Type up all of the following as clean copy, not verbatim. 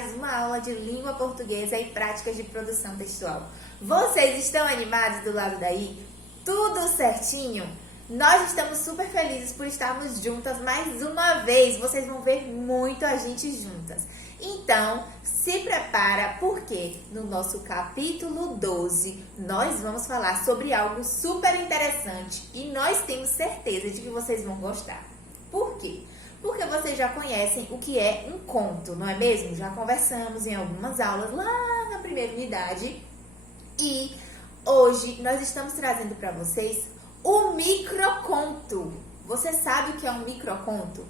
mais uma aula de língua portuguesa e práticas de produção textual. Vocês estão animados do lado daí? Tudo certinho? Nós estamos super felizes por estarmos juntas mais uma vez. Vocês vão ver muito a gente juntas. Então, se prepara porque no nosso capítulo 12 nós vamos falar sobre algo super interessante e nós temos certeza de que vocês vão gostar. Por quê? Porque vocês já conhecem o que é um conto, não é mesmo? Já conversamos em algumas aulas lá na primeira unidade. E hoje nós estamos trazendo para vocês o microconto. Você sabe o que é um microconto?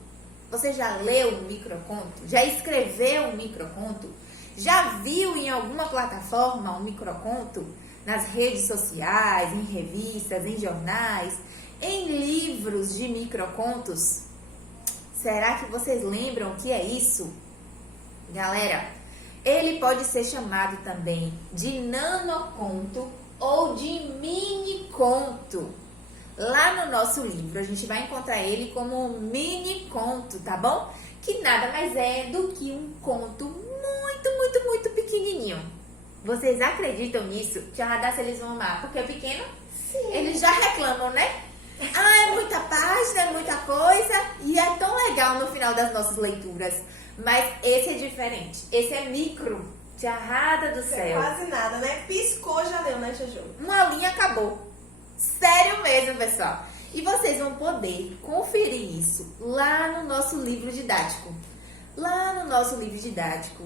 Você já leu um microconto? Já escreveu um microconto? Já viu em alguma plataforma um microconto? Nas redes sociais, em revistas, em jornais, em livros de microcontos? Será que vocês lembram o que é isso? Galera, ele pode ser chamado também de nanoconto ou de mini-conto. Lá no nosso livro a gente vai encontrar ele como um mini-conto, tá bom? Que nada mais é do que um conto muito pequenininho. Vocês acreditam nisso? Tia Radassa, eles vão amar, porque é pequeno? Sim. Eles já reclamam, né? Ah, é muita página, é muita coisa e é tão legal no final das nossas leituras. Mas esse é diferente. Esse é micro. Tia Rada do céu. É quase nada, né? Piscou, já deu, né, Tia Ju? Uma linha acabou. Sério mesmo, pessoal. E vocês vão poder conferir isso lá no nosso livro didático. Lá no nosso livro didático,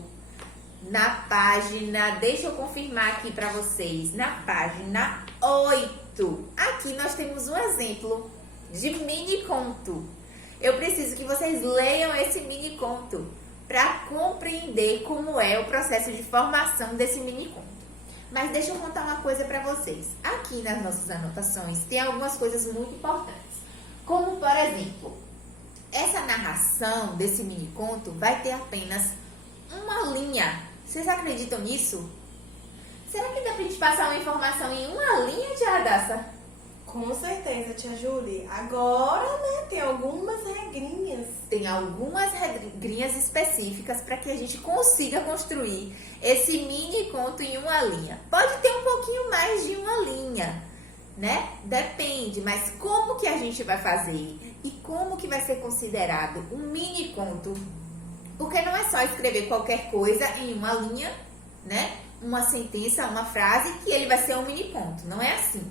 na página, deixa eu confirmar aqui pra vocês, na página 8. Aqui nós temos um exemplo de mini conto. Eu preciso que vocês leiam esse mini conto para compreender como é o processo de formação desse mini conto. Mas deixa eu contar uma coisa para vocês. Aqui nas nossas anotações tem algumas coisas muito importantes. Como, por exemplo, essa narração desse mini conto vai ter apenas uma linha. Vocês acreditam nisso? Será que dá pra gente passar uma informação em uma linha, Tia Radassa? Com certeza, Tia Júlia. Agora, né, tem algumas regrinhas. Tem algumas regrinhas específicas para que a gente consiga construir esse mini conto em uma linha. Pode ter um pouquinho mais de uma linha, né? Depende, mas como que a gente vai fazer? E como que vai ser considerado um mini conto? Porque não é só escrever qualquer coisa em uma linha, né? Uma sentença, uma frase, que ele vai ser um mini conto. Não é assim.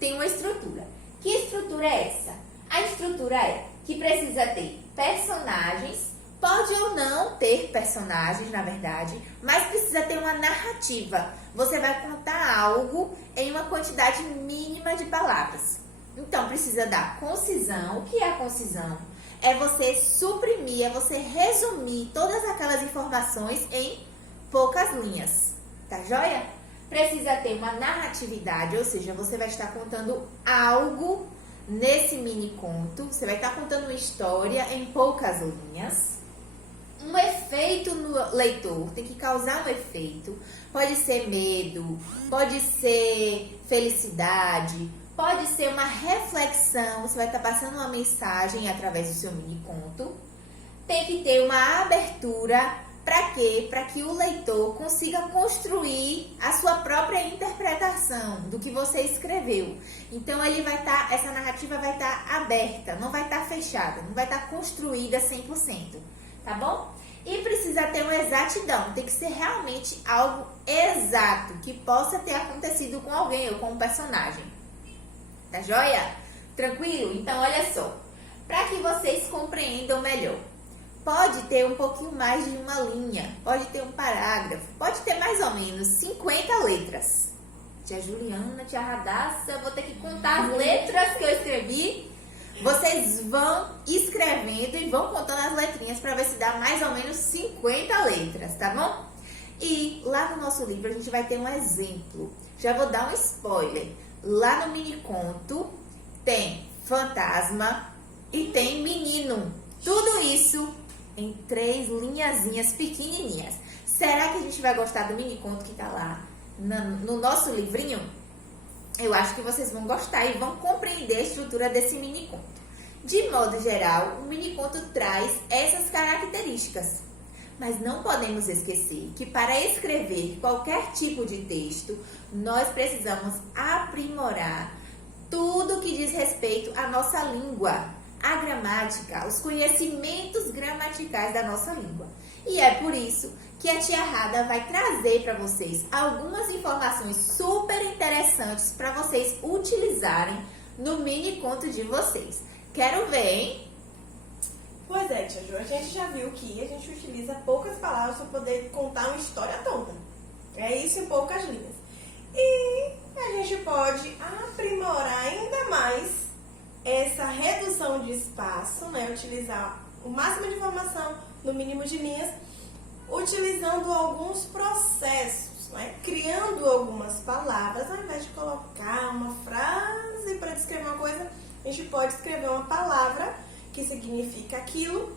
Tem uma estrutura. Que estrutura é essa? A estrutura é que precisa ter personagens, pode ou não ter personagens, na verdade, mas precisa ter uma narrativa. Você vai contar algo em uma quantidade mínima de palavras. Então, precisa dar concisão. O que é a concisão? É você suprimir, é você resumir todas aquelas informações em poucas linhas. Tá joia? Precisa ter uma narratividade, ou seja, você vai estar contando algo nesse mini conto. Você vai estar contando uma história em poucas linhas. Um efeito no leitor, tem que causar um efeito. Pode ser medo, pode ser felicidade, pode ser uma reflexão. Você vai estar passando uma mensagem através do seu mini conto. Tem que ter uma abertura. Para quê? Para que o leitor consiga construir a sua própria interpretação do que você escreveu. Então, essa narrativa vai estar aberta, não vai estar fechada, não vai estar construída 100%, tá bom? E precisa ter uma exatidão, tem que ser realmente algo exato, que possa ter acontecido com alguém ou com um personagem. Tá joia? Tranquilo? Então, olha só, para que vocês compreendam melhor. Pode ter um pouquinho mais de uma linha, pode ter um parágrafo, pode ter mais ou menos 50 letras. Tia Juliana, Tia Radassa, eu vou ter que contar as letras que eu escrevi. Vocês vão escrevendo e vão contando as letrinhas para ver se dá mais ou menos 50 letras, tá bom? E lá no nosso livro a gente vai ter um exemplo. Já vou dar um spoiler. Lá no mini conto tem fantasma e tem menino. Tudo isso em 3 linhazinhas pequenininhas. Será que a gente vai gostar do mini conto que tá lá no nosso livrinho? Eu acho que vocês vão gostar e vão compreender a estrutura desse mini conto. De modo geral, o mini conto traz essas características. Mas não podemos esquecer que para escrever qualquer tipo de texto, nós precisamos aprimorar tudo que diz respeito à nossa língua, a gramática, os conhecimentos gramaticais da nossa língua. E é por isso que a tia Rada vai trazer para vocês algumas informações super interessantes para vocês utilizarem no mini conto de vocês. Quero ver, hein? Pois é, tia Ju, a gente já viu que a gente utiliza poucas palavras para poder contar uma história toda. É isso em poucas linhas. E a gente pode aprimorar ainda mais essa redução de espaço, né? Utilizar o máximo de informação no mínimo de linhas, utilizando alguns processos, né? Criando algumas palavras, ao invés de colocar uma frase para descrever uma coisa, a gente pode escrever uma palavra que significa aquilo,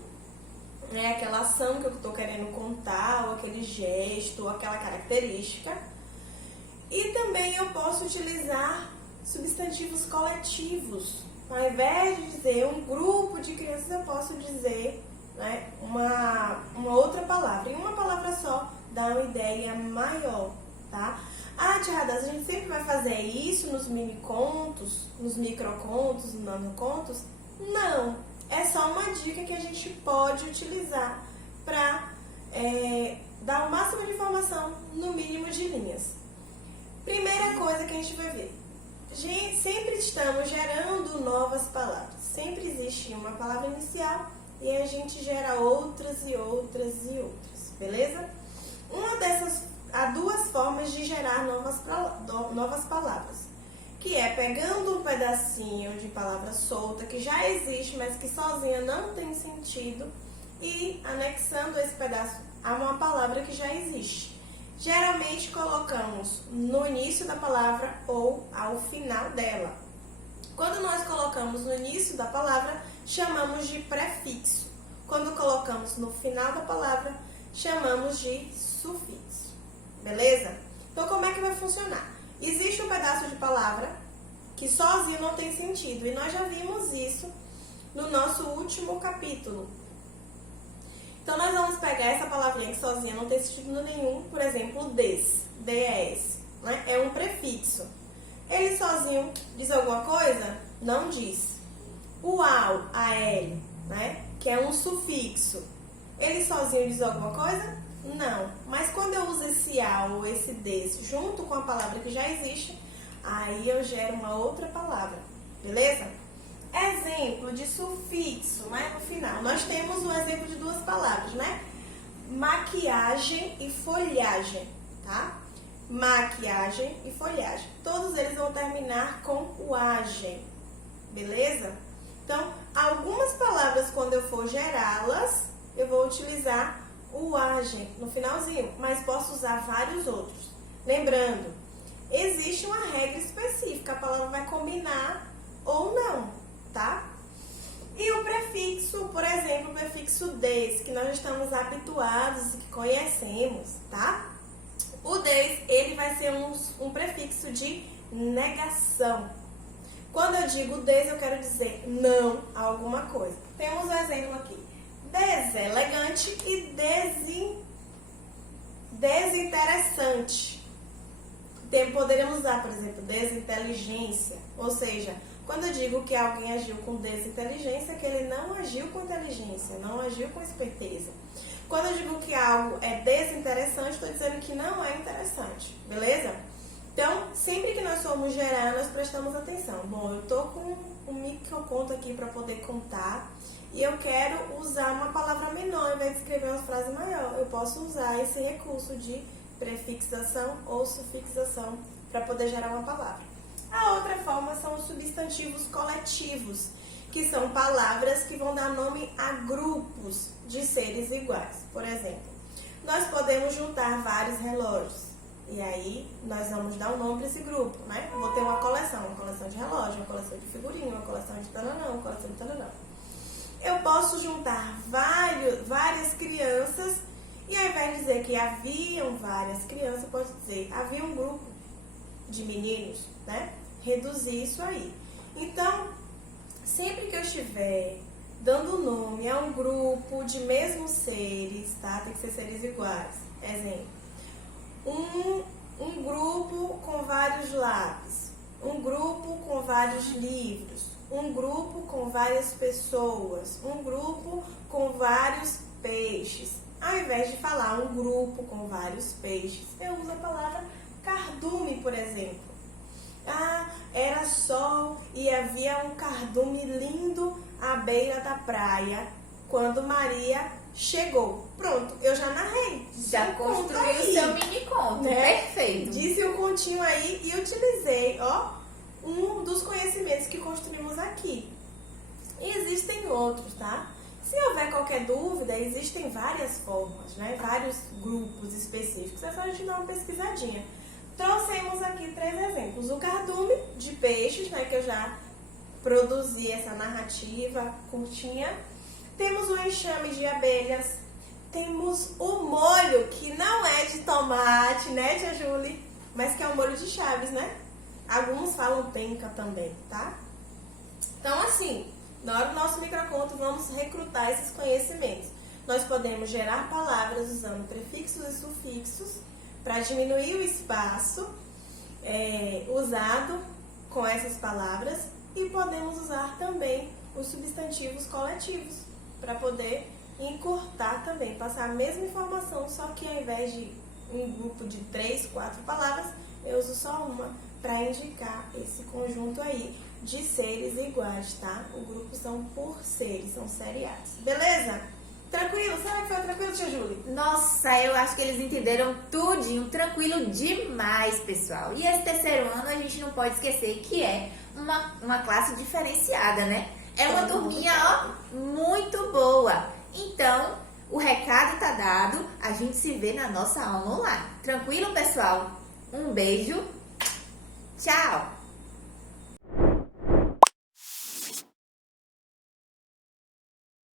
né? Aquela ação que eu estou querendo contar, ou aquele gesto, ou aquela característica. E também eu posso utilizar substantivos coletivos. Ao invés de dizer um grupo de crianças, eu posso dizer, né, uma outra palavra. E uma palavra só dá uma ideia maior, tá? Ah, tia Radassa, a gente sempre vai fazer isso nos mini contos, nos microcontos, nos nanocontos? Não, é só uma dica que a gente pode utilizar para dar o máximo de informação no mínimo de linhas. Primeira coisa que a gente vai ver. Sempre estamos gerando novas palavras. Sempre existe uma palavra inicial e a gente gera outras e outras e outras, beleza? Há duas formas de gerar novas palavras, que é pegando um pedacinho de palavra solta que já existe, mas que sozinha não tem sentido, e anexando esse pedaço a uma palavra que já existe. Geralmente colocamos no início da palavra ou ao final dela. Quando nós colocamos no início da palavra, chamamos de prefixo. Quando colocamos no final da palavra, chamamos de sufixo. Beleza? Então, como é que vai funcionar? Existe um pedaço de palavra que sozinho não tem sentido, e nós já vimos isso no nosso último capítulo. Então, nós vamos pegar essa palavrinha que sozinha não tem sentido nenhum, por exemplo, des, né? É um prefixo. Ele sozinho diz alguma coisa? Não diz. O al, né? Que é um sufixo. Ele sozinho diz alguma coisa? Não. Mas quando eu uso esse al ou esse des junto com a palavra que já existe, aí eu gero uma outra palavra. Beleza? Exemplo de sufixo, né? No final. Nós temos um exemplo de duas palavras, né? Maquiagem e folhagem, tá? Maquiagem e folhagem. Todos eles vão terminar com o agem, beleza? Então, algumas palavras, quando eu for gerá-las, eu vou utilizar o agem no finalzinho, mas posso usar vários outros. Lembrando, existe uma regra específica, a palavra vai combinar ou não, tá? E o prefixo, por exemplo, o prefixo des, que nós estamos habituados e que conhecemos, tá? O des, ele vai ser um prefixo de negação. Quando eu digo des, eu quero dizer não a alguma coisa. Temos um exemplo aqui. Deselegante e desinteressante. Poderíamos usar, por exemplo, desinteligência. Ou seja, quando eu digo que alguém agiu com desinteligência, é que ele não agiu com inteligência, não agiu com esperteza. Quando eu digo que algo é desinteressante, estou dizendo que não é interessante, beleza? Então, sempre que nós formos gerar, nós prestamos atenção. Bom, eu estou com um microconto aqui para poder contar e eu quero usar uma palavra menor ao invés de escrever uma frase maior. Eu posso usar esse recurso de prefixação ou sufixação para poder gerar uma palavra. A outra forma são os substantivos coletivos, que são palavras que vão dar nome a grupos de seres iguais. Por exemplo, nós podemos juntar vários relógios. E aí, nós vamos dar um nome para esse grupo, né? Eu vou ter uma coleção de relógio, uma coleção de figurinha, uma coleção de taranã, uma coleção de taranã. Eu posso juntar várias crianças e ao invés de dizer que haviam várias crianças, eu posso dizer havia um grupo de meninos, né? Reduzir isso aí. Então, sempre que eu estiver dando nome a um grupo de mesmos seres, tá? Tem que ser seres iguais. Exemplo, um grupo com vários lápis, um grupo com vários livros, um grupo com várias pessoas, um grupo com vários peixes. Ao invés de falar um grupo com vários peixes, eu uso a palavra cardume, por exemplo. Ah, era sol e havia um cardume lindo à beira da praia quando Maria chegou. Pronto, eu já narrei. Já construiu o seu mini conto, né? Perfeito. Disse o continho aí e utilizei, um dos conhecimentos que construímos aqui. E existem outros, tá? Se houver qualquer dúvida, existem várias formas, né? Vários grupos específicos. É só a gente dar uma pesquisadinha. Trouxemos aqui 3 exemplos. O cardume de peixes, né? Que eu já produzi essa narrativa curtinha. Temos o enxame de abelhas. Temos o molho, que não é de tomate, né, tia Julie? Mas que é o molho de Chaves, né? Alguns falam penca também, tá? Então, assim, na hora do nosso microconto, vamos recrutar esses conhecimentos. Nós podemos gerar palavras usando prefixos e sufixos para diminuir o espaço usado com essas palavras e podemos usar também os substantivos coletivos para poder encurtar também, passar a mesma informação, só que ao invés de um grupo de 3, 4 palavras, eu uso só uma para indicar esse conjunto aí de seres iguais, tá? O grupo são por seres, são seriados. Beleza? Tranquilo? Será que foi tranquilo, tia Júlia? Nossa, eu acho que eles entenderam tudinho, tranquilo demais, pessoal. E esse terceiro ano a gente não pode esquecer que é uma classe diferenciada, né? É uma turminha, muito boa. Então, o recado tá dado, a gente se vê na nossa aula online. Tranquilo, pessoal? Um beijo, tchau!